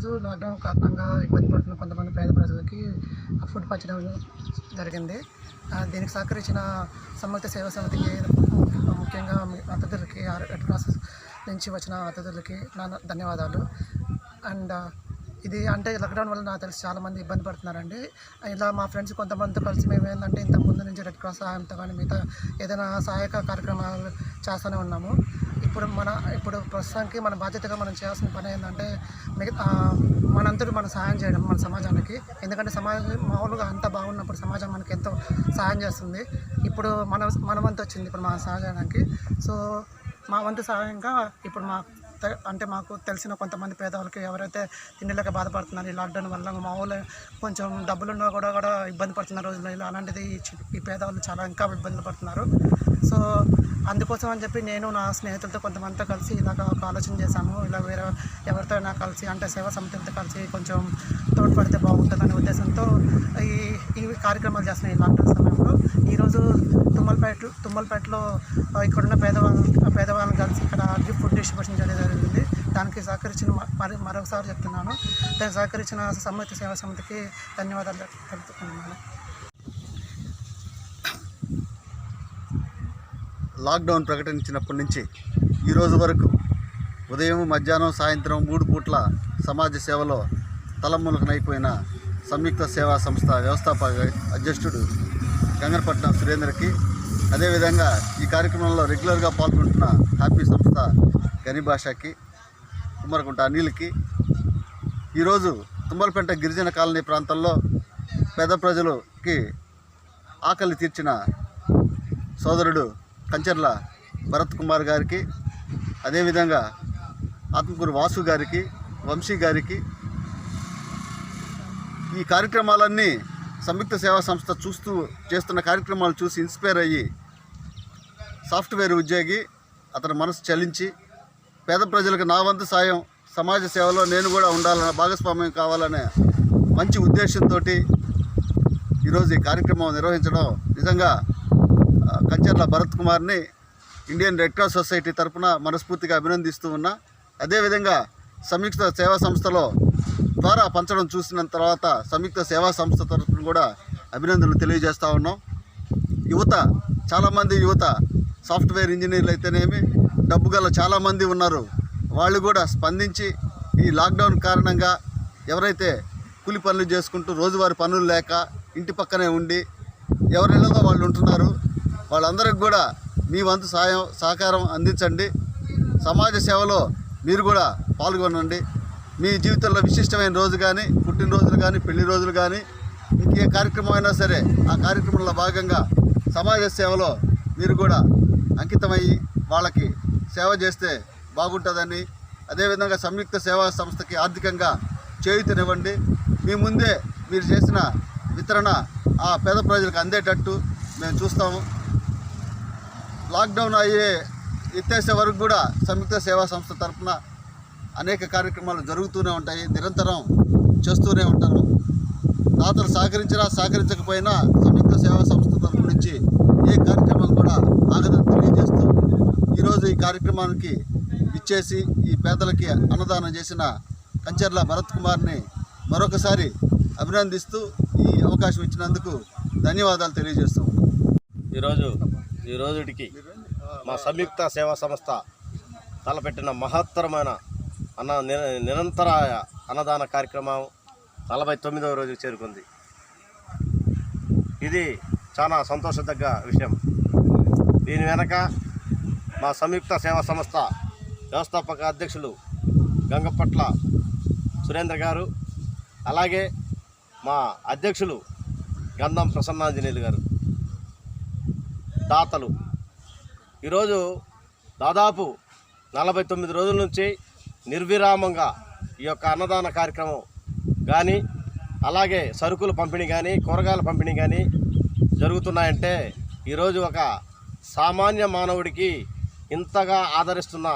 ఈరోజు లాక్డౌన్ కారణంగా ఇబ్బంది పడుతున్న కొంతమంది పేద ప్రజలకి ఫుడ్ పంచడం జరిగింది. దీనికి సహకరించిన సంయుక్త సేవా సమితికి, ముఖ్యంగా అతిథులకి, రెడ్ క్రాస్ నుంచి వచ్చిన అతిథులకి నా ధన్యవాదాలు. అండ్ ఇది అంటే లాక్డౌన్ వల్ల నాకు తెలిసి చాలామంది ఇబ్బంది పడుతున్నారండి. ఇలా మా ఫ్రెండ్స్ కొంతమందితో కలిసి మేము ఏంటంటే ఇంతకుముందు నుంచి రెడ్ క్రాస్ సహాయంతో కానీ మిగతా ఏదైనా సహాయక కార్యక్రమాలు చేస్తూనే ఉన్నాము. ఇప్పుడు ప్రస్తుతానికి మన బాధ్యతగా మనం చేయాల్సిన పని ఏంటంటే మనంతటి మనం సహాయం చేయడం మన సమాజానికి. ఎందుకంటే సమాజం మామూలుగా అంతా బాగున్నప్పుడు సమాజం మనకి ఎంతో సహాయం చేస్తుంది. ఇప్పుడు మన వంతు వచ్చింది ఇప్పుడు మన సహాయానికి. సో మా వంతు సహాయంగా ఇప్పుడు మాకు తెలిసిన కొంతమంది పేదవాళ్ళకి ఎవరైతే తిండిలేక బాధపడుతున్నారు ఈ లాక్డౌన్ వల్ల, మా ఊళ్ళో కొంచెం డబ్బులున్నా కూడా ఇబ్బంది పడుతున్న రోజుల్లో అలాంటిది ఈ పేదవాళ్ళు చాలా ఇంకా ఇబ్బందులు పడుతున్నారు. సో అందుకోసం అని చెప్పి నేను నా స్నేహితులతో కొంతమందితో కలిసి ఇలాగ ఒక ఆలోచన చేశాము. ఇలా వేరే ఎవరితోనైనా కలిసి అంటే సేవా సమితులతో కలిసి కొంచెం తోడ్పడితే బాగుంటుందనే ఉద్దేశంతో ఈ కార్యక్రమాలు చేస్తున్నాయి. ఈ లాక్డౌన్ సమయంలో ఈరోజు తుమ్మలపేటలో ఇక్కడున్న పేదవాళ్ళని కలిసి ఇక్కడ ఫుడ్ డిస్ట్రిబ్యూషన్ చేయడం జరిగింది. దానికి సహకరించిన మరొకసారి చెప్తున్నాను, దానికి సహకరించిన సంయుక్త సేవా సమితికి ధన్యవాదాలు తెలుపుతున్నాను. లాక్డౌన్ ప్రకటించినప్పటి నుంచి ఈరోజు వరకు ఉదయం, మధ్యాహ్నం, సాయంత్రం 3 పూట్ల సమాజ సేవలో తలమునకనైపోయిన సంయుక్త సేవా సంస్థ వ్యవస్థాపక అధ్యక్షుడు గంగరపట్నం సురేంద్రకి, అదేవిధంగా ఈ కార్యక్రమంలో రెగ్యులర్గా పాల్గొంటున్న హ్యాపీ సంస్థ గనిభాషకి, కుమ్మరకుంట అనిల్కి, ఈరోజు తుమ్మలపేట గిరిజన కాలనీ ప్రాంతంలో పేద ప్రజలకి ఆకలి తీర్చిన సోదరుడు కంచర్ల భరత్ కుమార్ గారికి, అదేవిధంగా ఆత్మకూరు వాసు గారికి, వంశీ గారికి, ఈ కార్యక్రమాలన్నీ సంయుక్త సేవా సంస్థ చేస్తున్న కార్యక్రమాలు చూసి ఇన్స్పైర్ అయ్యి సాఫ్ట్వేర్ ఉద్యోగి అతని మనసు చలించి పేద ప్రజలకు నా వంతు సాయం సమాజ సేవలో నేను కూడా ఉండాలన్న భాగస్వామ్యం కావాలనే మంచి ఉద్దేశంతో ఈరోజు ఈ కార్యక్రమం నిర్వహించడం నిజంగా కంచర్ల భరత్ కుమార్ని ఇండియన్ రెడ్ క్రాస్ సొసైటీ తరఫున మనస్ఫూర్తిగా అభినందిస్తూ ఉన్నా. అదేవిధంగా సంయుక్త సేవా సంస్థలో ద్వారా పంచడం చూసిన తర్వాత సంయుక్త సేవా సంస్థ తరఫున కూడా అభినందనలు తెలియజేస్తూ ఉన్నాం. చాలామంది యువత సాఫ్ట్వేర్ ఇంజనీర్లు అయితేనేమి, డబ్బు గల చాలామంది ఉన్నారు. వాళ్ళు కూడా స్పందించి ఈ లాక్డౌన్ కారణంగా ఎవరైతే కూలి పనులు చేసుకుంటూ రోజువారీ పనులు లేక ఇంటి పక్కనే ఉండి ఎవరిళ్ళలో వాళ్ళు ఉంటున్నారు, వాళ్ళందరికి కూడా మీ వంతు సహకారం అందించండి. సమాజ సేవలో మీరు కూడా పాల్గొనండి. మీ జీవితంలో విశిష్టమైన రోజు కానీ, పుట్టినరోజులు కానీ, పెళ్లి రోజులు కానీ, ఇంకే కార్యక్రమం అయినా సరే ఆ కార్యక్రమంలో భాగంగా సమాజ సేవలో మీరు కూడా అంకితమయ్యి వాళ్ళకి సేవ చేస్తే బాగుంటుందని, అదేవిధంగా సంయుక్త సేవా సంస్థకి ఆర్థికంగా చేయూతనివ్వండి. మీ ముందే మీరు చేసిన వితరణ ఆ పేద ప్రజలకు అందేటట్టు మేము చూస్తాము. లాక్డౌన్ ఎత్తేసే వరకు కూడా సంయుక్త సేవా సంస్థ తరఫున అనేక కార్యక్రమాలు జరుగుతూనే ఉంటాయి, నిరంతరం చేస్తూనే ఉంటారు. దాతలు సహకరించకపోయినా సంయుక్త సేవా సంస్థ తరఫు నుంచి ఏ కార్యక్రమం కూడా ఆగదని తెలియజేస్తూ ఈరోజు ఈ కార్యక్రమానికి ఇచ్చేసి ఈ పేదలకి అన్నదానం చేసిన కంచర్ల భరత్ కుమార్ని మరొకసారి అభినందిస్తూ ఈ అవకాశం ఇచ్చినందుకు ధన్యవాదాలు తెలియజేస్తూ ఈ రోజుకి మా సంయుక్త సేవా సంస్థ తలపెట్టిన మహత్తరమైన నిరంతర అన్నదాన కార్యక్రమం 49వ రోజుకు చేరుకుంది. ఇది చాలా సంతోషదగ్గ విషయం. దీని వెనక మా సంయుక్త సేవా సంస్థ వ్యవస్థాపక అధ్యక్షులు గంగపట్ల సురేంద్ర గారు, అలాగే మా అధ్యక్షులు గంధం ప్రసన్నాంజనేయులు గారు, దాతలు ఈరోజు దాదాపు 49 రోజుల నుంచి నిర్విరామంగా ఈ యొక్క అన్నదాన కార్యక్రమం కానీ, అలాగే సరుకుల పంపిణీ కానీ, కూరగాయల పంపిణీ కానీ జరుగుతున్నాయంటే ఈరోజు ఒక సామాన్య మానవుడికి ఇంతగా ఆదరిస్తున్న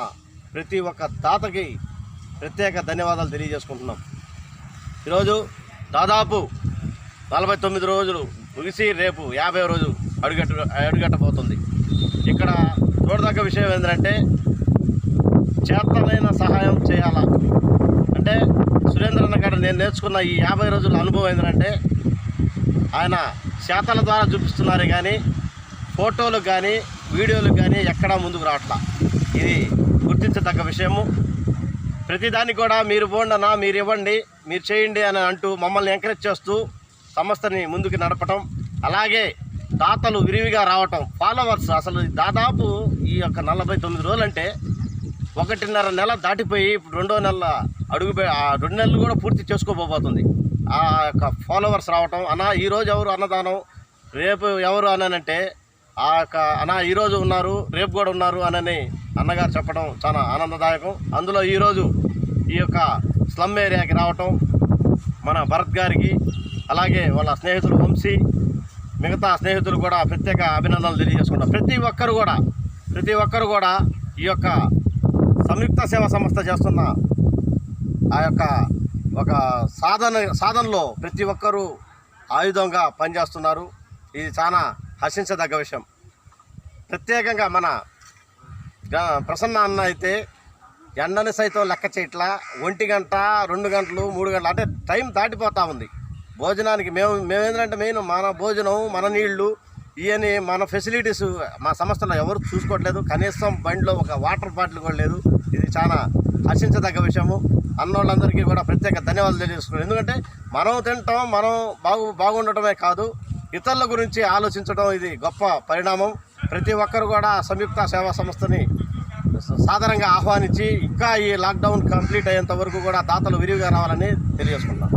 ప్రతి ఒక్క దాతకి ప్రత్యేక ధన్యవాదాలు తెలియజేసుకుంటున్నాం. ఈరోజు దాదాపు 49 రోజులు ముగిసి రేపు 50వ రోజు అడుగట్టబోతుంది. ఇక్కడ చూడదగ్గ విషయం ఏంటంటే చేతనైన సహాయం చేయాలా అంటే సురేంద్రన్న గారు నేను నేర్చుకున్న ఈ 50 రోజుల అనుభవం ఏంటంటే ఆయన చేతల ద్వారా చూపిస్తున్నారు కానీ ఫోటోలు కానీ వీడియోలు కానీ ఎక్కడా ముందుకు రావట్లా. ఇది గుర్తించదగ్గ విషయము. ప్రతిదానికి కూడా మీరు పోండనా, మీరు ఇవ్వండి, మీరు చేయండి అని అంటూ మమ్మల్ని ఎంకరేజ్ చేస్తూ సంస్థని ముందుకు నడపటం, అలాగే దాతలు విరివిగా రావటం, ఫాలోవర్స్ అసలు దాదాపు ఈ యొక్క 49 రోజులు అంటే 1.5 నెల దాటిపోయి ఇప్పుడు 2వ నెల ఆ 2 నెలలు కూడా పూర్తి చేసుకోబోతుంది. ఆ యొక్క ఫాలోవర్స్ రావటం, అన్న ఈరోజు ఎవరు అన్నదానం, రేపు ఎవరు అనంటే ఆ యొక్క అన్న ఈరోజు ఉన్నారు, రేపు కూడా ఉన్నారు అని అన్నగారు చెప్పడం చాలా ఆనందదాయకం. అందులో ఈరోజు ఈ యొక్క స్లమ్ ఏరియాకి రావటం మన భరత్ గారికి, అలాగే వాళ్ళ స్నేహితులు వంశీ, మిగతా స్నేహితులు కూడా ప్రత్యేక అభినందనలు తెలియజేసుకుంటాం. ప్రతి ఒక్కరు కూడా ఈ యొక్క సంయుక్త సేవా సంస్థ చేస్తున్న ఆ యొక్క ఒక సాధనలో ప్రతి ఒక్కరూ ఆయుధంగా పనిచేస్తున్నారు. ఇది చాలా హర్షించదగ్గ విషయం. ప్రత్యేకంగా మన ప్రసన్న అన్న అయితే ఎండని సైతం లెక్క చేయట్లా. 1 గంట 2 గంటలు 3 గంటలు అంటే టైం దాటిపోతూ ఉంది. భోజనానికి మేమేంటంటే మెయిన్ మన భోజనం, మన నీళ్లు, ఇవన్నీ మన ఫెసిలిటీస్ మా సంస్థలో ఎవరు చూసుకోవట్లేదు. కనీసం బండిలో ఒక వాటర్ బాటిల్ కూడా లేదు. ఇది చాలా హర్షించదగ్గ విషయము. అన్నోళ్ళందరికీ కూడా ప్రత్యేక ధన్యవాదాలు తెలియజేసుకున్నాం. ఎందుకంటే మనం తినటం, మనం బాగుండటమే కాదు, ఇతరుల గురించి ఆలోచించడం ఇది గొప్ప పరిణామం. ప్రతి ఒక్కరు కూడా సంయుక్త సేవా సంస్థని సాధారణంగా ఆహ్వానించి ఇంకా ఈ లాక్డౌన్ కంప్లీట్ అయ్యేంత వరకు కూడా దాతలు విరివిగా రావాలని తెలియజేసుకుంటాం.